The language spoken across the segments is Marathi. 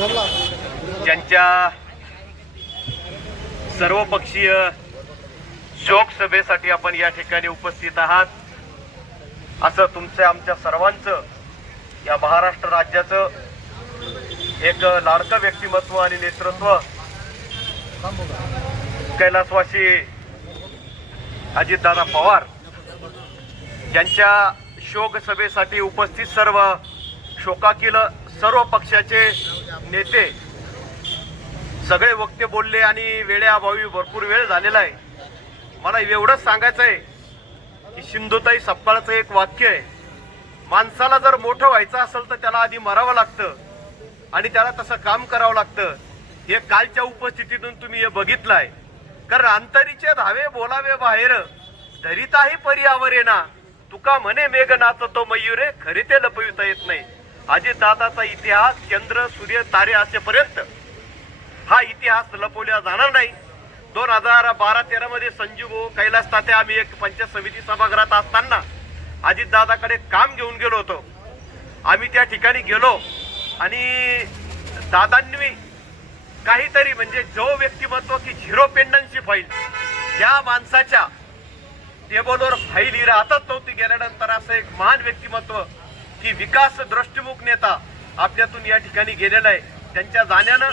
ज्यांच्या सर्वपक्षीय शोक सभेसाठी आपण या ठिकाणी उपस्थित आहात, असं तुमच्या आमच्या सर्वांचं या महाराष्ट्र राज्याचं एक लाडकं व्यक्तिमत्व आणि नेतृत्व कैलासवासी अजितदादा पवार यांच्या शोक सभेसाठी उपस्थित सर्व शोकाकील सर्व पक्षाचे नेते सगळे वक्ते बोलले आणि वेळेअभावी भरपूर वेळ झालेला आहे. मला एवढंच सांगायचं आहे की सिंधुताई सपकाळचं एक वाक्य आहे, माणसाला जर मोठं व्हायचं असेल तर त्याला आधी मरावं लागतं आणि त्याला तसं काम करावं लागतं. हे कालच्या उपस्थितीतून तुम्ही हे बघितलंय. कारण अंतरीचे धावे बोलावे बाहेर धरिताही पर्यावरेना, तुका म्हणे मेघ नाचतो मयुरे खरे ते लपविता येत नाही. अजितदादाचा इतिहास चंद्र सूर्य तारे असेपर्यंत हा इतिहास लपवला जाणार नाही. 2012-13 मध्ये संजीव भाऊ कैलास तात्या आम्ही एक पंचायत समिती सभागृहात असताना अजितदादाकडे काम घेऊन गेलो होतो. आम्ही त्या ठिकाणी गेलो आणि दादांनी काहीतरी म्हणजे जो व्यक्तिमत्व की झिरो पेंडन्सी फाईल त्या माणसाच्या टेबलवर फाईल ही राहतच नव्हती. गेल्यानंतर असं एक महान व्यक्तिमत्व की विकास दृष्टिमुख नेता आपल्यातून या ठिकाणी गेलेला आहे. त्यांच्या जाण्यानं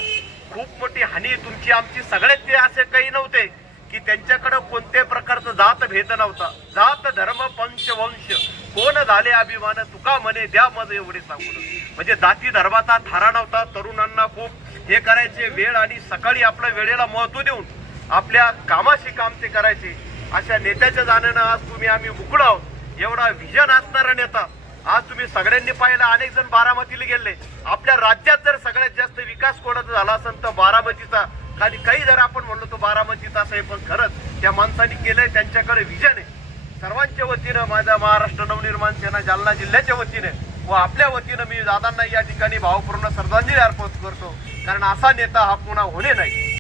खूप मोठी हानी तुमची आमची सगळ्यात. ते असे काही नव्हते की त्यांच्याकडे कोणत्याही प्रकारचा जात भेद नव्हता. जात धर्म पंच वंश कोण झाले अभिमान तुका म्हणे द्या मज एवढे सांगून. म्हणजे जाती धर्माचा थारा नव्हता. तरुणांना खूप हे करायचे वेळ आणि सकाळी आपल्या वेळेला महत्व देऊन आपल्या कामाशी काम ते करायचे. अशा नेत्याच्या जाण्यानं आज तुम्ही आम्ही मुकलो आहोत. एवढा विजन असणारा नेता आज तुम्ही सगळ्यांनी पाहिला. अनेक जण बारामतीला गेले. आपल्या राज्यात जर सगळ्यात जास्त विकास कोणाचा झाला असेल तर बारामतीचा. काही जर आपण म्हणलो तर बारामतीचा असं आहे, पण खरंच त्या माणसांनी केलंय. त्यांच्याकडे विजन आहे. सर्वांच्या वतीनं माझ्या महाराष्ट्र नवनिर्माण सेना जालना जिल्ह्याच्या वतीने व आपल्या वतीनं मी दादांना या ठिकाणी भावपूर्ण श्रद्धांजली अर्पण करतो. कारण असा नेता हा पुन्हा होणे नाही.